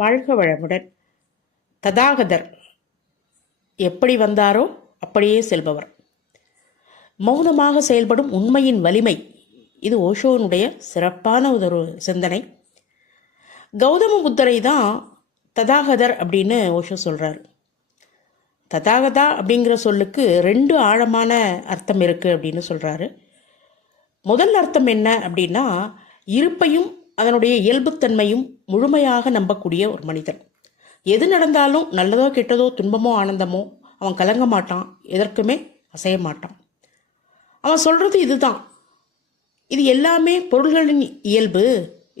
வாழ்க வளமுடன். ததாகதர் எப்படி வந்தாரோ அப்படியே செல்பவர். மௌனமாக செயல்படும் உண்மையின் வலிமை, இது ஓஷோனுடைய சிறப்பான ஒரு சிந்தனை. கௌதம புத்தரை தான் ததாகதர் அப்படின்னு ஓஷோ சொல்கிறார். ததாகதா அப்படிங்கிற சொல்லுக்கு 2 ஆழமான அர்த்தம் இருக்குது அப்படின்னு சொல்கிறாரு. முதல் அர்த்தம் என்ன அப்படின்னா, இருப்பையும் அதனுடைய இயல்புத்தன்மையும் முழுமையாக நம்பக்கூடிய ஒரு மனிதன். எது நடந்தாலும் நல்லதோ கெட்டதோ துன்பமோ ஆனந்தமோ அவன் கலங்க மாட்டான், எதற்குமே அசைய மாட்டான். அவன் சொல்கிறது இதுதான், இது எல்லாமே பொருள்களின் இயல்பு,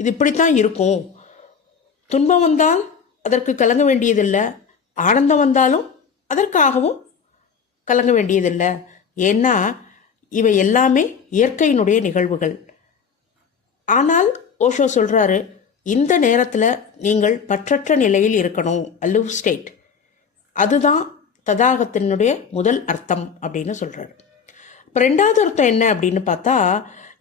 இது இப்படித்தான் இருக்கும். துன்பம் வந்தால் அதற்கு கலங்க வேண்டியதில்லை, ஆனந்தம் வந்தாலும் அதற்காகவும் கலங்க வேண்டியதில்லை. ஏன்னா இவை எல்லாமே இயற்கையினுடைய நிகழ்வுகள். ஆனால் ஓஷோ சொல்கிறாரு, இந்த நேரத்தில் நீங்கள் பற்றற்ற நிலையில் இருக்கணும், அலூவ் ஸ்டேட். அதுதான் ததாகத்தினுடைய முதல் அர்த்தம் அப்படின்னு சொல்கிறார். இப்போ 2வது அர்த்தம் என்ன அப்படின்னு பார்த்தா,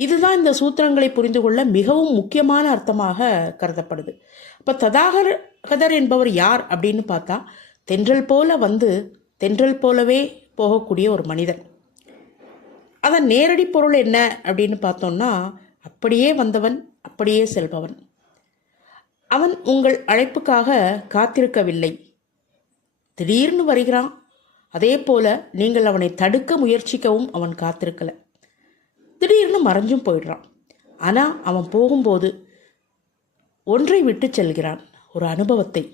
இதுதான் இந்த சூத்திரங்களை புரிந்து கொள்ள மிகவும் முக்கியமான அர்த்தமாக கருதப்படுது. இப்போ ததாகதர் என்பவர் யார் அப்படின்னு பார்த்தா, தென்றல் போல வந்து தென்றல் போலவே போகக்கூடிய ஒரு மனிதன். அதன் நேரடி பொருள் என்ன அப்படின்னு பார்த்தோம்னா, அப்படியே வந்தவன் அப்படியே செல்பவன். அவன் உங்கள் அழைப்புக்காக காத்திருக்கவில்லை, திடீர்னு வருகிறான். அதே போல நீங்கள் அவனை தடுக்க முயற்சிக்கவும் அவன் காத்திருக்கலை, திடீர்னு மறைஞ்சும் போயிடுறான். ஆனால் அவன் போகும்போது ஒன்றை விட்டு செல்கிறான், ஒரு அனுபவத்தை.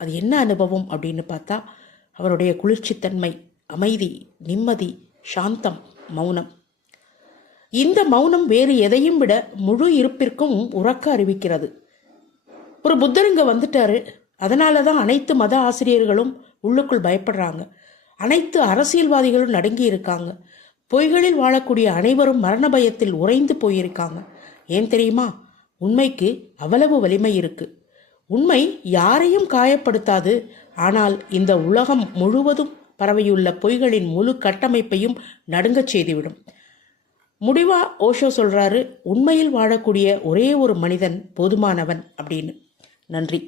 அது என்ன அனுபவம் அப்படின்னு பார்த்தா, அவனுடைய குளிர்ச்சித்தன்மை, அமைதி, நிம்மதி, சாந்தம், மௌனம். இந்த மௌனம் வேறு எதையும் விட முழு இருப்பிற்கும் உறக்க அறிவிக்கிறது. ஒரு புத்தர் இங்கே வந்துட்டாரு, அதனால தான் அனைத்து மத ஆசிரியர்களும் உள்ளுக்குள் பயப்படுறாங்க, அனைத்து அரசியல்வாதிகளும் நடுங்கி இருக்காங்க, பொய்களில் வாழக்கூடிய அனைவரும் மரண பயத்தில் உறைந்து போயிருக்காங்க. ஏன் தெரியுமா? உண்மைக்கு அவ்வளவு வலிமை இருக்கு. உண்மை யாரையும் காயப்படுத்தாது, ஆனால் இந்த உலகம் முழுவதும் பரவியுள்ள பொய்களின் முழு கட்டமைப்பையும் நடுங்கச் செய்துவிடும். முடிவா ஓஷோ சொல்றாரு, உண்மையில் வாழக்கூடிய ஒரே ஒரு மனிதன் போதுமானவன் அப்படின்னு. நன்றி.